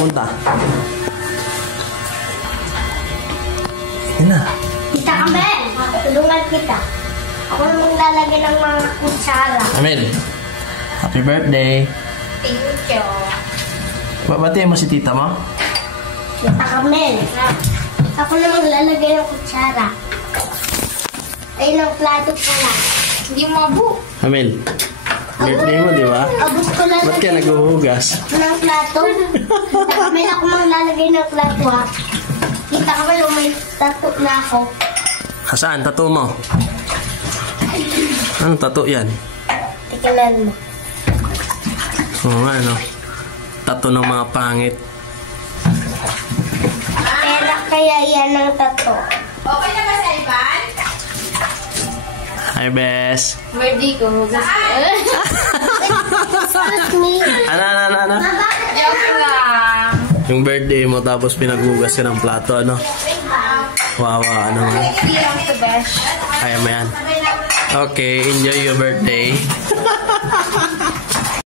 punta? Yan na. Kita kami. Tulungan kita. Ako na maglalagay ng mga kutsara. Amel, happy birthday. Thank you. Batiin mo si tita mo? Kita kami. Ako na maglalagay ng kutsara. Ayun ang plato pala. Hindi mo abu. Amel, birthday mo, di ba? Abos ko lalagay. Ba't ka naghuhugas? Ng plato. Kita kami ako maglalagay ng plato ha. Kita kami may tato na ako. Saan? Tattoo mo? Anong tattoo yan? Tikilan mo. Oo nga, ano? Tattoo ng mga pangit. Pera kaya yan ang tato. Okay na ba sa Ivan? Hi, Bes. Birthday ko. Excuse me. Ano? Joke lang. Yung birthday mo tapos pinaghugas ka ng plato, ano? Wow, ano nga. Hindi lang ito, Besh. Kaya mo yan. Okay, enjoy your birthday.